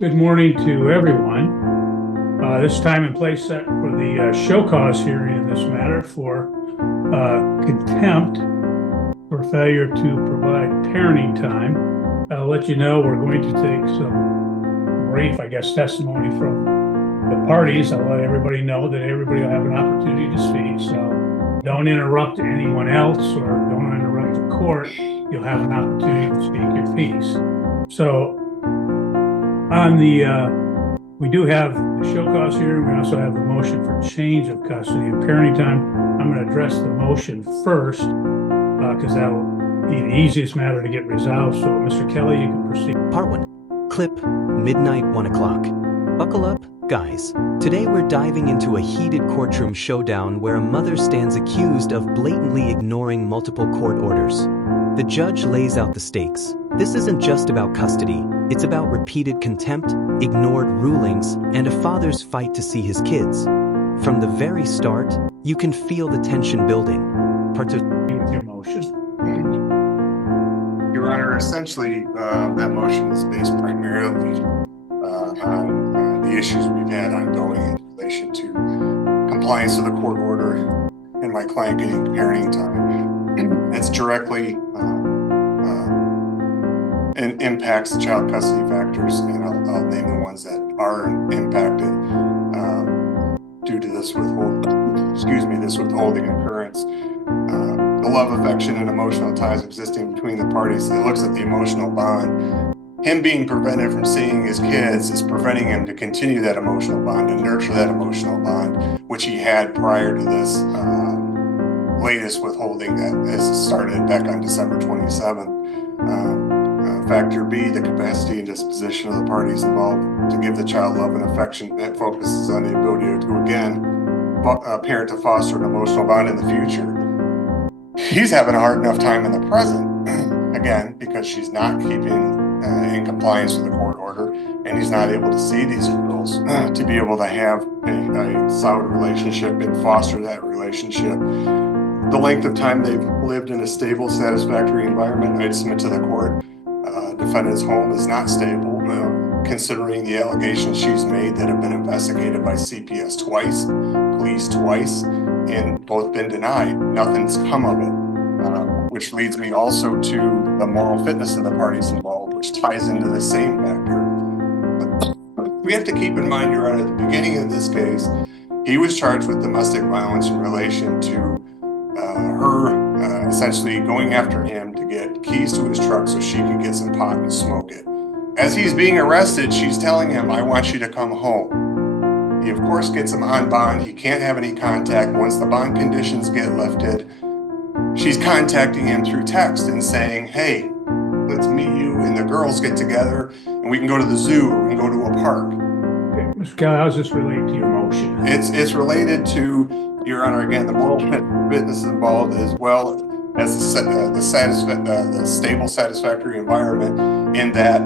Good morning to everyone. This time and place set for the show cause hearing in this matter for contempt for failure to provide parenting time. I'll let you know we're going to take some brief, testimony from the parties. I'll let everybody know that everybody will have an opportunity to speak. So don't interrupt anyone else or don't interrupt the court. You'll have an opportunity to speak your piece. So on we do have the show cause here. We also have the motion for change of custody and parenting time. I'm going to address the motion first because that will be the easiest matter to get resolved. So, Mr. Kelly, you can proceed. Part 1. Clip, midnight 1 o'clock. Buckle up, guys. Today we're diving into a heated courtroom showdown where a mother stands accused of blatantly ignoring multiple court orders. The judge lays out the stakes. This isn't just about custody. It's about repeated contempt, ignored rulings, and a father's fight to see his kids. From the very start, you can feel the tension building. With your motion. Your Honor, essentially, that motion is based primarily on the issues we've had ongoing in relation to compliance with the court order and my client getting parenting time. It's directly and impacts the child custody factors, and I'll name the ones that are impacted due to this withholding occurrence. The love, affection, and emotional ties existing between the parties. It looks at the emotional bond. Him being prevented from seeing his kids is preventing him to continue that emotional bond and nurture that emotional bond, which he had prior to this latest withholding that has started back on December 27th. Factor B, the capacity and disposition of the parties involved to give the child love and affection that focuses on the ability to, again, parent to foster an emotional bond in the future. He's having a hard enough time in the present, again, because she's not keeping in compliance with the court order, and he's not able to see these girls to be able to have a solid relationship and foster that relationship. The length of time they've lived in a stable, satisfactory environment, I'd submit to the court. Defendant's home is not stable, considering the allegations she's made that have been investigated by CPS twice, police twice, and both been denied. Nothing's come of it, which leads me also to the moral fitness of the parties involved, which ties into the same factor. We have to keep in mind, Your Honor, at the beginning of this case, he was charged with domestic violence in relation to her essentially going after him to get keys to his truck so she could get some pot and smoke it. As he's being arrested, she's telling him, "I want you to come home." He, of course, gets him on bond. He can't have any contact. Once the bond conditions get lifted, she's contacting him through text and saying, "Hey, let's meet you and the girls get together and we can go to the zoo, we can go to a park." Okay, Mr. Kelly, how does this relate to your motion? It's related to, Your Honor, again, the moral fitness involved, as well as the stable, satisfactory environment, in that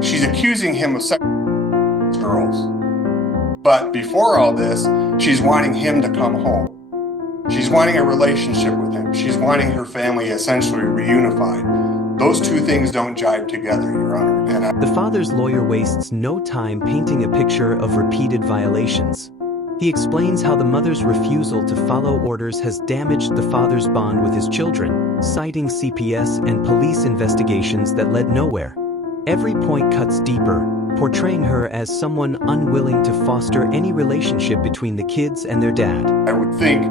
she's accusing him of sex with girls. But before all this, she's wanting him to come home. She's wanting a relationship with him. She's wanting her family essentially reunified. Those two things don't jive together, Your Honor. The father's lawyer wastes no time painting a picture of repeated violations. He explains how the mother's refusal to follow orders has damaged the father's bond with his children, citing CPS and police investigations that led nowhere. Every point cuts deeper, portraying her as someone unwilling to foster any relationship between the kids and their dad. I would think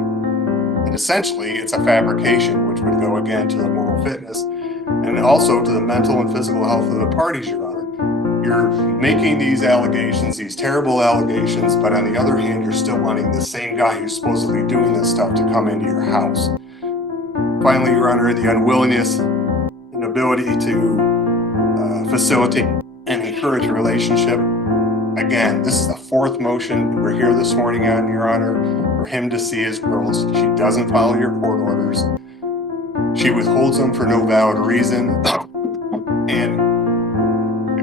that essentially it's a fabrication, which would go again to the moral fitness and also to the mental and physical health of the parties, Your Honor. You're making these allegations, these terrible allegations, but on the other hand, you're still wanting the same guy who's supposedly doing this stuff to come into your house. Finally, Your Honor, the unwillingness and ability to facilitate and encourage a relationship. Again, this is the fourth motion we're here this morning on, Your Honor, for him to see his girls. She doesn't follow your court orders. She withholds them for no valid reason. And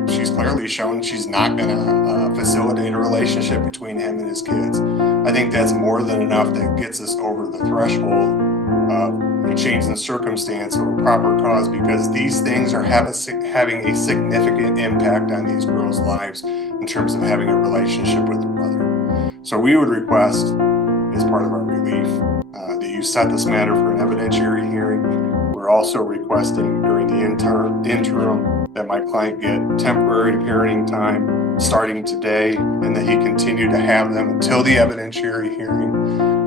she's clearly shown she's not going to facilitate a relationship between him and his kids. I think that's more than enough that gets us over the threshold of a change in circumstance or a proper cause, because these things are having a significant impact on these girls' lives in terms of having a relationship with their mother. So we would request, as part of our relief, that you set this matter for an evidentiary hearing. We're also requesting during the interim that my client get temporary parenting time starting today, and that he continue to have them until the evidentiary hearing,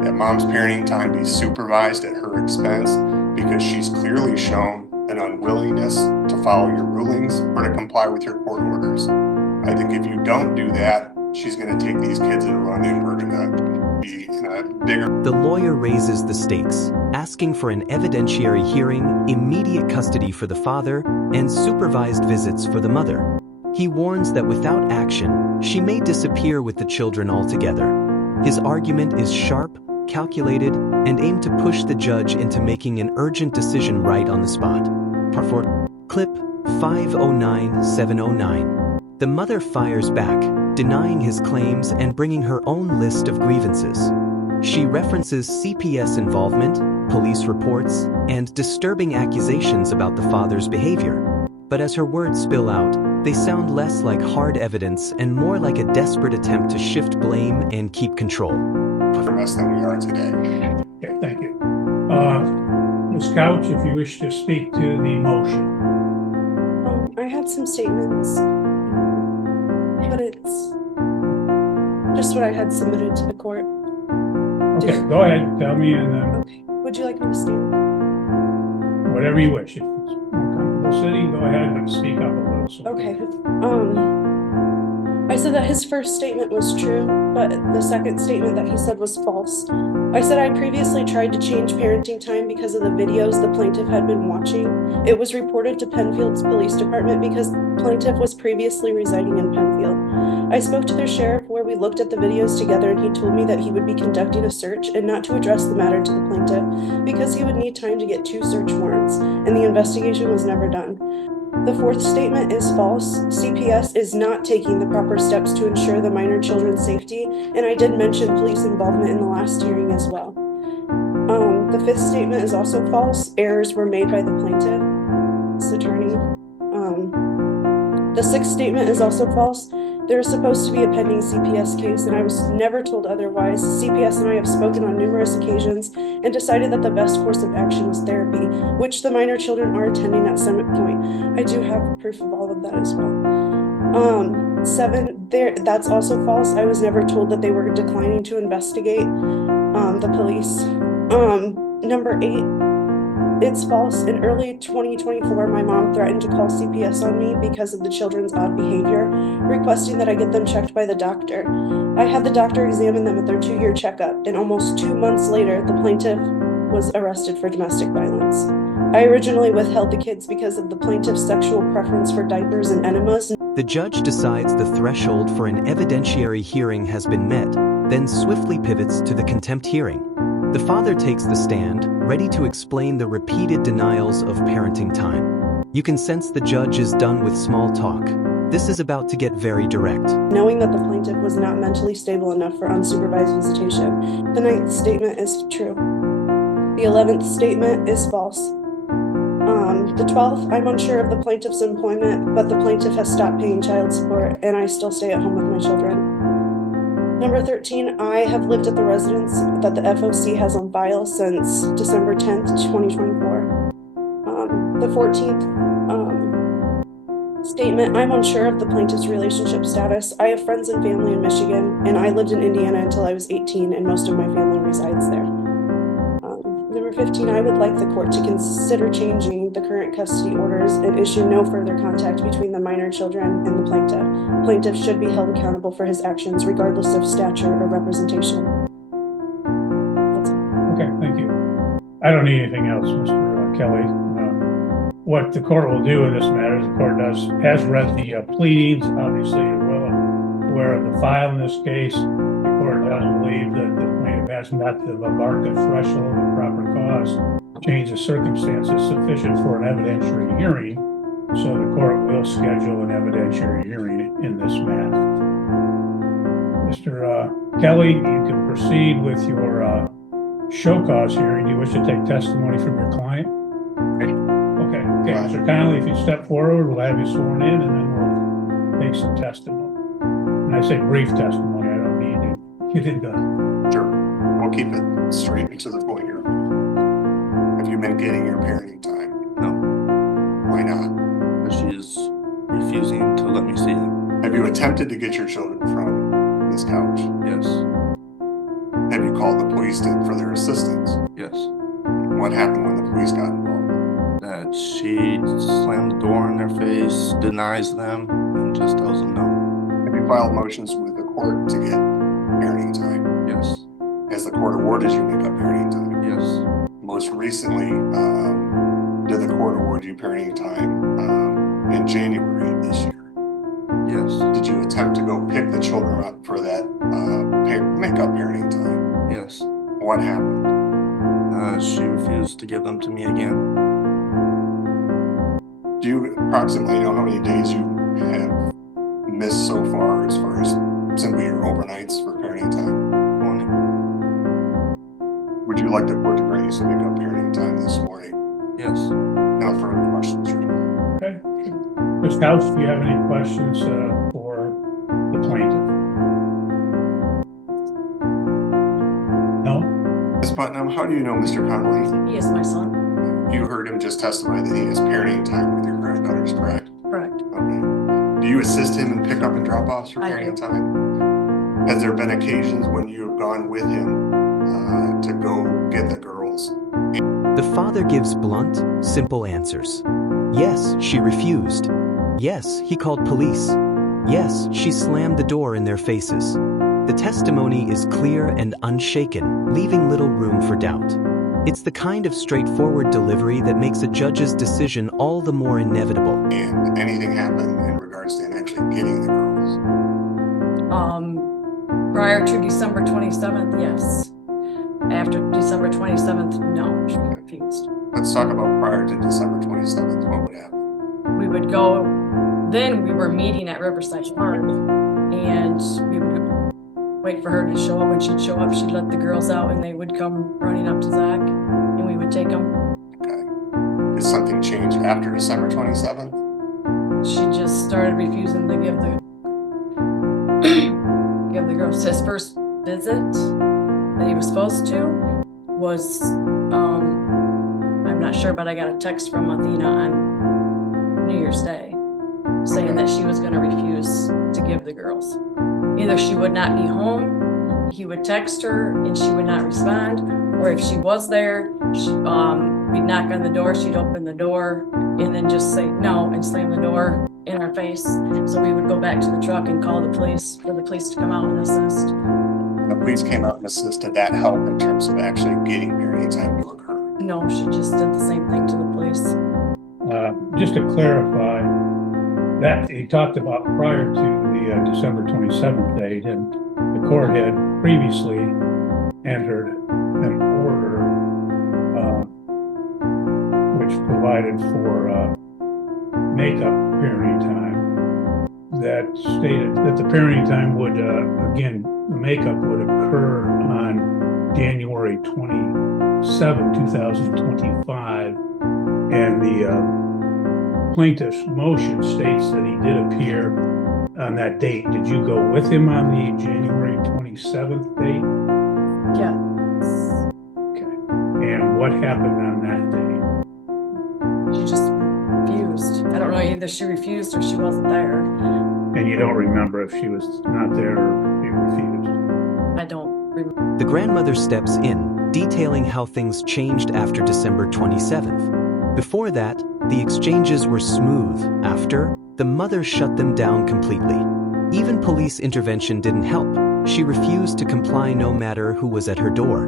that mom's parenting time be supervised at her expense, because she's clearly shown an unwillingness to follow your rulings or to comply with your court orders. I think if you don't do that, she's going to take these kids and run, and we're going to be in a bigger... The lawyer raises the stakes, asking for an evidentiary hearing, immediate custody for the father, and supervised visits for the mother. He warns that without action, she may disappear with the children altogether. His argument is sharp, calculated, and aimed to push the judge into making an urgent decision right on the spot. Part 4. Clip 509709. The mother fires back, denying his claims and bringing her own list of grievances. She references CPS involvement, police reports, and disturbing accusations about the father's behavior. But as her words spill out, they sound less like hard evidence and more like a desperate attempt to shift blame and keep control. Less than we are today. Okay, thank you. Ms. Couch, if you wish to speak to the motion. I had some statements, but it's just what I had submitted to the court. Okay, go ahead, tell me, and Okay, would you like me to stand? whatever you wish. If it's more comfortable sitting, go ahead and speak up a little. So Okay, I said that his first statement was true, but the second statement that he said was false. I said I previously tried to change parenting time because of the videos the plaintiff had been watching. It was reported to Penfield's police department because plaintiff was previously residing in Penfield. I spoke to their sheriff where we looked at the videos together, and he told me that he would be conducting a search and not to address the matter to the plaintiff because he would need time to get 2 search warrants, and the investigation was never done. The fourth statement is false. CPS is not taking the proper steps to ensure the minor children's safety, and I did mention police involvement in the last hearing as well. The fifth statement is also false. Errors were made by the plaintiff's attorney. The sixth statement is also false. There is supposed to be a pending CPS case, and I was never told otherwise. CPS and I have spoken on numerous occasions and decided that the best course of action was therapy, which the minor children are attending at Summit Point. I do have proof of all of that as well. 7, that's also false. I was never told that they were declining to investigate the police. Number 8, it's false. In early 2024, my mom threatened to call CPS on me because of the children's odd behavior, requesting that I get them checked by the doctor. I had the doctor examine them at their 2-year checkup, and almost 2 months later, the plaintiff was arrested for domestic violence. I originally withheld the kids because of the plaintiff's sexual preference for diapers and enemas. The judge decides the threshold for an evidentiary hearing has been met, then swiftly pivots to the contempt hearing. The father takes the stand, ready to explain the repeated denials of parenting time. You can sense the judge is done with small talk. This is about to get very direct. Knowing that the plaintiff was not mentally stable enough for unsupervised visitation. The 9th statement is true. The 11th statement is false. The 12th, I'm unsure of the plaintiff's employment, but the plaintiff has stopped paying child support, and I still stay at home with my children. Number 13, I have lived at the residence that the FOC has on file since December 10th, 2024. The 14th statement, I'm unsure of the plaintiff's relationship status. I have friends and family in Michigan, and I lived in Indiana until I was 18, and most of my family resides there. Number 15, I would like the court to consider changing the current custody orders and issue no further contact between the minor children and the plaintiff. Plaintiff should be held accountable for his actions regardless of stature or representation. That's it. okay, thank you. I don't need anything else, Mr. Kelly. What the court will do in this matter is the court has read the pleadings. Obviously, you're well aware of the file in this case. The court does believe that the plaintiff has met the Labarca threshold of proper cause. Change of circumstances sufficient for an evidentiary hearing, so the court will schedule an evidentiary hearing in this matter. Mr. Kelly, you can proceed with your show cause hearing. Do you wish to take testimony from your client? Okay, Mr. Connolly, if you step forward, we'll have you sworn in and then we'll take some testimony. And I say brief testimony, I don't need to get into. Sure. We'll keep it straight and to the point here. Have you been getting your parenting time? No, Why not? but she's refusing to let me see it. Have you attempted to get your children from this couch? Yes, Have you called the police for their assistance? yes. What happened when the police got involved? That she slammed the door in their face, denies them, and just tells them no. Have you filed motions with the court to get parenting time? Yes, Has the court awarded you make-up parenting time? yes, Most recently, did the court award you parenting time in January of this year? yes, Did you attempt to go pick the children up for that make-up parenting time? yes. What happened? She refused to give them to me again. Do you approximately know how many days you have missed so far as simply your overnights for parenting time? 20. Would you like the court to grant you some make-up parenting time this morning? Yes. No further questions. Okay. Ms. Couch, do you have any questions for the plaintiff? No? Ms. Putnam, how do you know Mr. Connolly? He is my son. You heard him just testify that he has parenting time with your granddaughters, correct? Correct. Okay. Do you assist him in pick-up and drop-offs for I parenting do. time? Has there been occasions when you have gone with him to go get the girls? The father gives blunt, simple answers. Yes, she refused. Yes, he called police. Yes, she slammed the door in their faces. The testimony is clear and unshaken, leaving little room for doubt. It's the kind of straightforward delivery that makes a judge's decision all the more inevitable. And anything happened in regards to him actually getting the girls? Prior to December 27th, yes. After December 27th, no, she refused. Let's talk about prior to December 27th. What would happen? We would go, then we were meeting at Riverside Park, and we would wait for her to show up. When she'd show up, she'd let the girls out, and they would come running up to Zach, and we would take them. Okay. Did something change after December 27th? She just started refusing to give the give the girls. His first visit that he was supposed to was I'm not sure, but I got a text from Athena on New Year's Day saying that she was going to refuse to give the girls. Either she would not be home, he would text her and she would not respond, or if she was there, we'd knock on the door, she'd open the door and then just say no and slam the door in our face. So we would go back to the truck and call the police for the police to come out and assist. And the police came out and assisted. Did that help in terms of actually getting parenting time to occur? No, she just did the same thing to the police. Just to clarify, that he talked about prior to the December 27th date, and the court had previously entered an order which provided for makeup parenting time that stated that the parenting time would, again, the makeup would occur on January 27, 2025, and the plaintiff's motion states that he did appear on that date. Did you go with him on the January 27th date? Yeah. Okay. And what happened on that date? She just refused. I don't know, either she refused or she wasn't there. And you don't remember if she was not there or if he refused? I don't remember. The grandmother steps in, detailing how things changed after December 27th. Before that, the exchanges were smooth. After, the mother shut them down completely. Even police intervention didn't help. She refused to comply no matter who was at her door.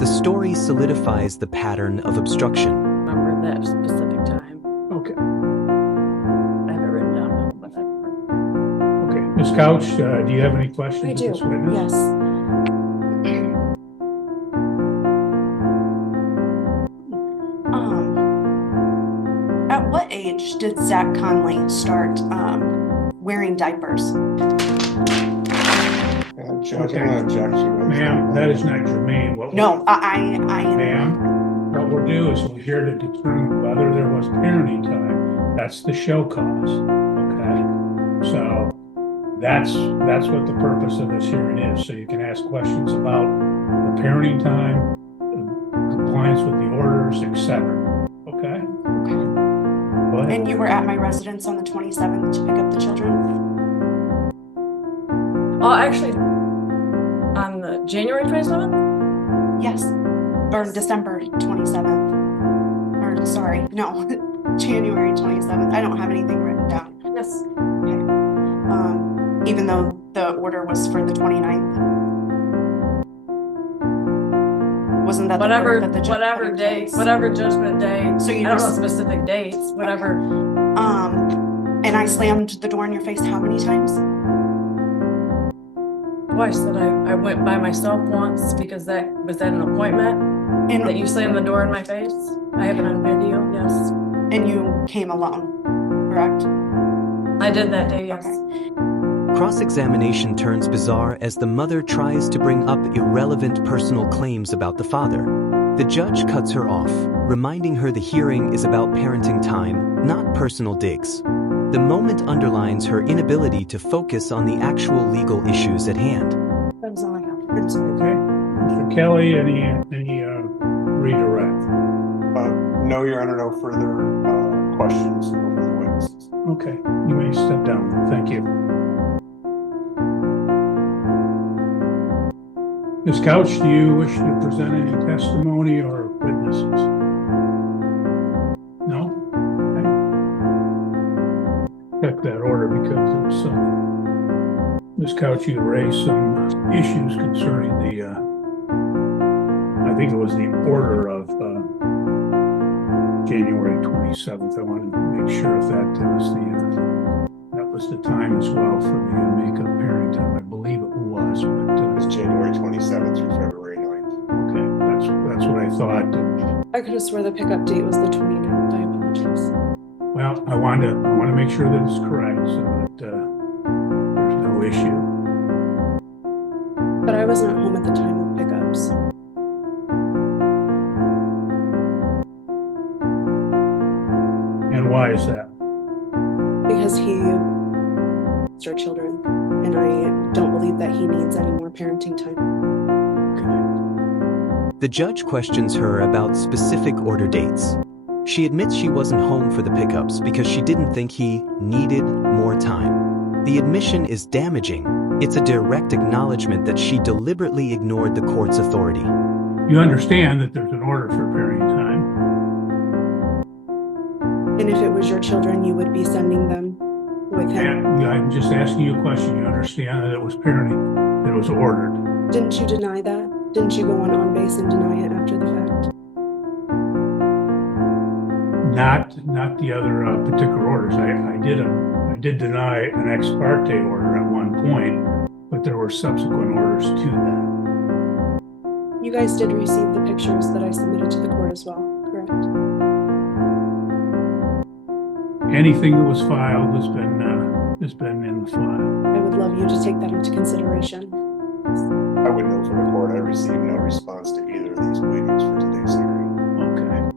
The story solidifies the pattern of obstruction. Remember that specific time. Okay. I have it written down, but I don't remember. Okay. Ms. Couch, do you have any questions I of do, this witness? yes. At what age did Zach Conley start wearing diapers? Judge, Judge, I'm gonna object to it. Ma'am, that is not germane. No, I am. Ma'am, what we're doing is we're here to determine whether there was parenting time. That's the show cause, okay? So that's what the purpose of this hearing is. So you can ask questions about the parenting time, compliance with the orders, etc. Okay? Okay. Go ahead. And you were at my residence on the 27th to pick up the children? Oh, actually, on the January 27th? Yes. Or December 27th. Or sorry, no, January 27th. I don't have anything written down. Yes. Even though the order was for the 29th. Wasn't that the Whatever, order that the judge put whatever in day, place? whatever judgment day. So you I don't know just- specific dates, whatever. And I slammed the door in your face how many times? Twice that I went by myself once because that was at an appointment that And, you slammed the door in my face. I have it on video, yes. and you came alone, correct? I did that day, yes. Okay. Cross-examination turns bizarre as the mother tries to bring up irrelevant personal claims about the father. The judge cuts her off, reminding her the hearing is about parenting time, not personal digs. The moment underlines her inability to focus on the actual legal issues at hand. That was all I have. I'm sorry. Okay. Mr. Kelly, any redirect? No, Your Honor, no further questions, no further witnesses. Okay, you may step down. Thank you. Ms. Couch, do you wish to present any testimony or witnesses? No? Okay. Check that order because it was Ms. Couch, you raised some issues concerning the, I think it was the order of January 27th. I wanted to make sure if that was the time as well for the makeup parenting time. I believe it was, but It's January 27th through February 9th. okay, that's what I thought. I could have swore the pickup date was the 29th. I apologize. Well, I want to make sure that it's correct so that there's no issue. But I was not home at the time of pickups. And why is that? Because he our children, and I don't believe that he needs any more parenting time. The judge questions her about specific order dates. She admits she wasn't home for the pickups because she didn't think he needed more time. The admission is damaging. It's a direct acknowledgement that she deliberately ignored the court's authority. You understand that there's an order for parenting time. And if it was your children, you would be sending them with him. And I'm just asking you a question. You understand that it was parenting, that it was ordered. Didn't you deny that? Didn't you go on base and deny it after the fact? Not the other particular orders. I did deny an ex parte order at one point, but there were subsequent orders to that. You guys did receive the pictures that I submitted to the court as well, correct? Anything that was filed has been in the file. I would love you to take that into consideration. I would note for the court, I received no response to either of these pleadings for today's hearing. Okay.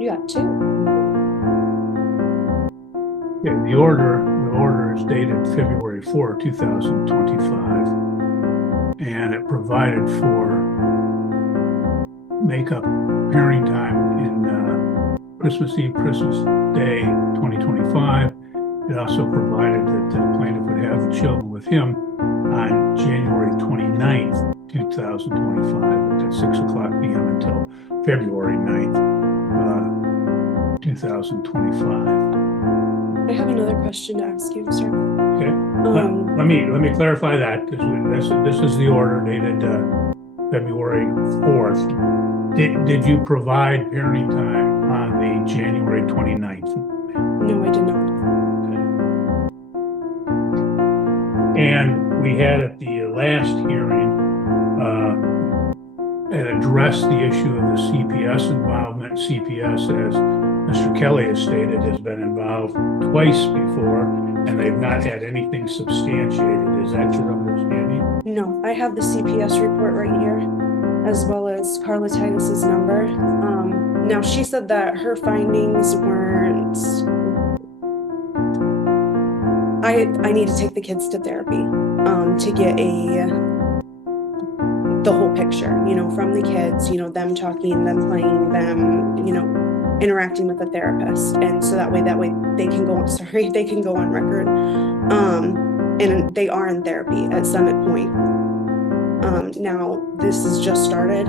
You got two. Yeah, the order is dated February 4, 2025, and it provided for makeup parenting time in Christmas Eve, Christmas Day 2025. It also provided that the plaintiff would have the children with him on January 29th, 2025 at 6:00 p.m. until February 9th, 2025. I have another question to ask you, sir. Okay. Let me clarify that because this is the order dated February 4th. Did you provide parenting time on the January 29th? No, I did not. Okay. And we had at the last hearing and addressed the issue of the CPS involvement. CPS, as Mr. Kelly has stated, has been involved twice before, and they've not had anything substantiated. Is that your understanding? No, I have the CPS report right here, as well as Carla Titus's number. Now she said that her findings weren't. I need to take the kids to therapy, to get the whole picture, from the kids, them talking, them playing, them, interacting with the therapist. And so that way they can go, they can go on record. And they are in therapy at Summit Point. Now this has just started,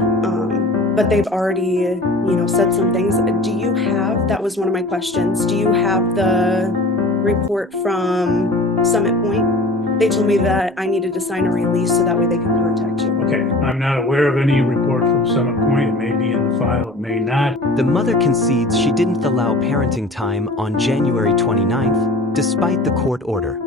but they've already, said some things. That was one of my questions. Do you have the report from Summit Point? They told me that I needed to sign a release so that way they could contact you. Okay, I'm not aware of any report from Summit Point. It may be in the file, it may not. The mother concedes she didn't allow parenting time on January 29th, despite the court order.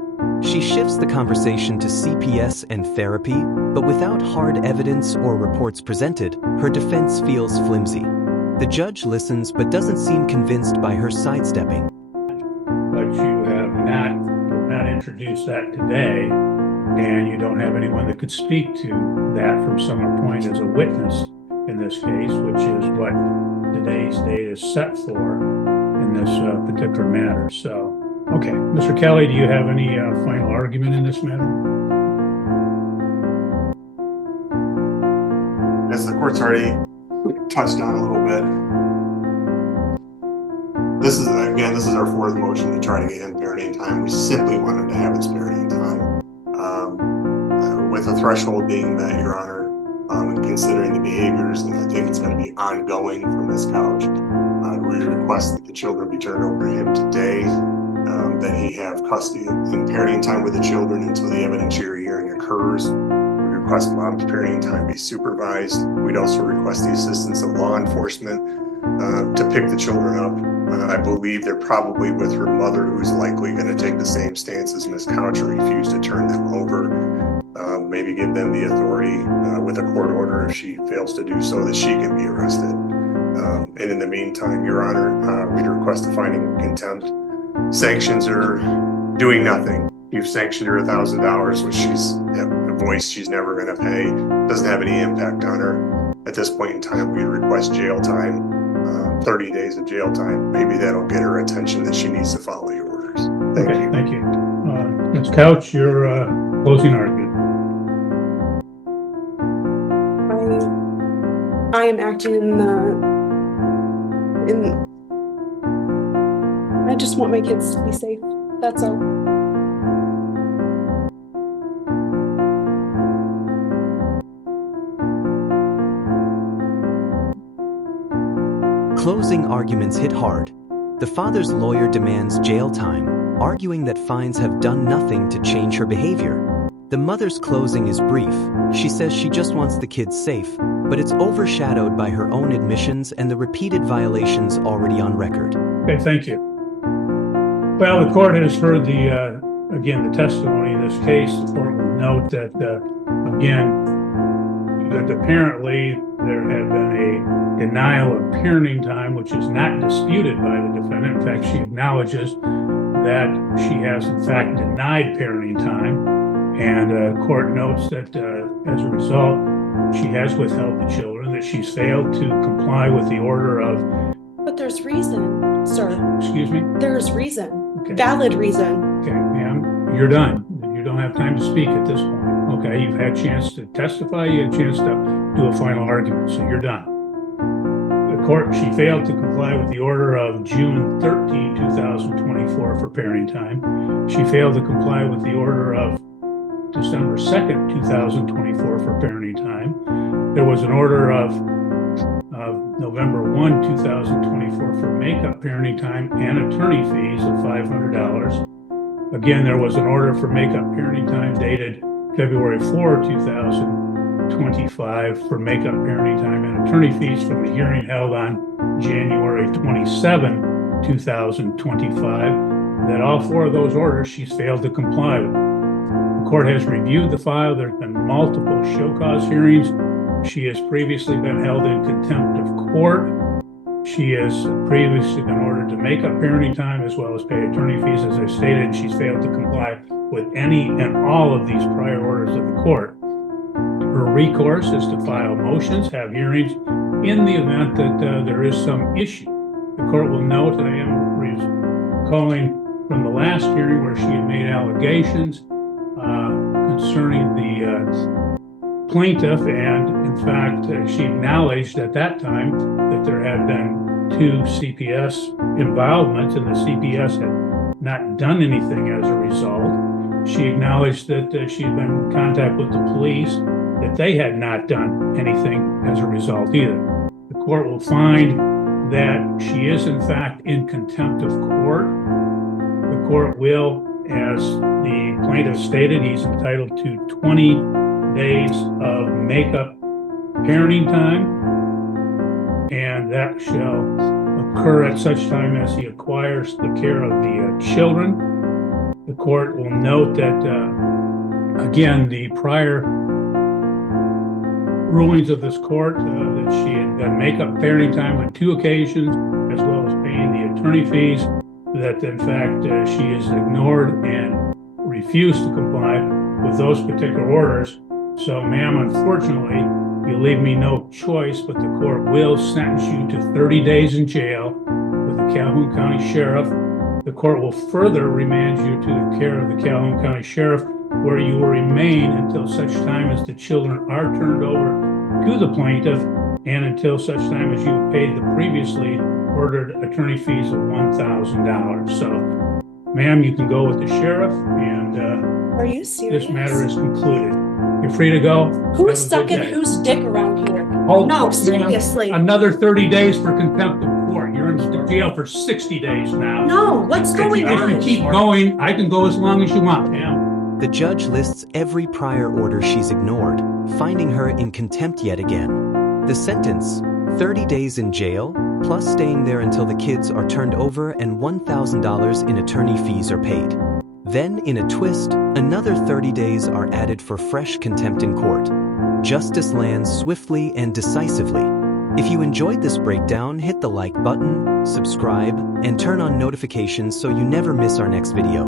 She shifts the conversation to CPS and therapy, but without hard evidence or reports presented, her defense feels flimsy. The judge listens but doesn't seem convinced by her sidestepping. But you have not introduced that today, and you don't have anyone that could speak to that from Summit Point as a witness in this case, which is what today's date is set for in this particular matter. So, okay, Mr. Kelly, do you have any final argument in this matter? As the court's already touched on a little bit, this is our fourth motion to try to get him parenting time. We simply want him to have his parenting time, with the threshold being met, Your Honor, and considering the behaviors, and I think it's going to be ongoing from this couch. We request that the children be turned over to him today, that he have custody and parenting time with the children until the evidentiary hearing occurs. We request mom's parenting time be supervised. We'd also request the assistance of law enforcement to pick the children up. I believe they're probably with her mother, who's likely going to take the same stance as Ms. Couch, refuse to turn them over. Maybe give them the authority with a court order if she fails to do so, that she can be arrested. And in the meantime, Your Honor, we'd request a finding of contempt. Sanctions are doing nothing. You've sanctioned her $1,000, which she's voiced she's never going to pay. Doesn't have any impact on her. At this point in time, we request jail time, 30 days of jail time. Maybe that'll get her attention that she needs to follow your orders. Thank you. Thank you. Ms. Couch, your closing argument. I am acting I just want my kids to be safe. That's all. Closing arguments hit hard. The father's lawyer demands jail time, arguing that fines have done nothing to change her behavior. The mother's closing is brief. She says she just wants the kids safe, but it's overshadowed by her own admissions and the repeated violations already on record. Okay, thank you. Well, the court has heard the testimony in this case. The court will note that, that apparently there had been a denial of parenting time, which is not disputed by the defendant. In fact, she acknowledges that she has in fact denied parenting time. And court notes that as a result, she has withheld the children, that she's failed to comply with the order of... But there's reason, sir. Excuse me? There's reason. Okay. Valid reason. Okay, ma'am, you're done. You don't have time to speak at this point. Okay, you've had a chance to testify, you had a chance to do a final argument, so you're done. The court, she failed to comply with the order of June 13, 2024 for parenting time. She failed to comply with the order of December 2nd, 2024 for parenting time. There was an order of November 1, 2024 for makeup parenting time and attorney fees of $500. Again, there was an order for makeup parenting time dated February 4, 2025 for makeup parenting time and attorney fees from the hearing held on January 27, 2025. That all four of those orders she's failed to comply with. The court has reviewed the file. There have been multiple show cause hearings. She has previously been held in contempt of court. She has previously been ordered to make up parenting time as well as pay attorney fees. As I stated, she's failed to comply with any and all of these prior orders of the court. Her recourse is to file motions, have hearings in the event that there is some issue. The court will note that I am recalling from the last hearing where she had made allegations concerning the plaintiff, and in fact, she acknowledged at that time that there had been 2 CPS involvements and the CPS had not done anything as a result. She acknowledged that she had been in contact with the police, that they had not done anything as a result either. The court will find that she is in fact in contempt of court. The court will, as the plaintiff stated, he's entitled to 20 days of makeup parenting time, and that shall occur at such time as he acquires the care of the children. The court will note that, again, the prior rulings of this court, that she had done makeup parenting time on 2 occasions, as well as paying the attorney fees, that in fact she has ignored and refused to comply with those particular orders. So, ma'am, unfortunately, you leave me no choice, but the court will sentence you to 30 days in jail with the Calhoun County Sheriff. The court will further remand you to the care of the Calhoun County Sheriff, where you will remain until such time as the children are turned over to the plaintiff and until such time as you have paid the previously ordered attorney fees of $1,000. So, ma'am, you can go with the sheriff, and Are you serious? this matter is concluded. You're free to go. Who's Have a good sucking day. whose dick around here? Oh, No, ma'am, seriously. Another 30 days for contempt of court. You're in jail for 60 days now. No, what's going If you on? keep going, I can go as long as you want, ma'am. The judge lists every prior order she's ignored, finding her in contempt yet again. The sentence, 30 days in jail, plus staying there until the kids are turned over and $1,000 in attorney fees are paid. Then, in a twist, another 30 days are added for fresh contempt in court. Justice lands swiftly and decisively. If you enjoyed this breakdown, hit the like button, subscribe, and turn on notifications so you never miss our next video.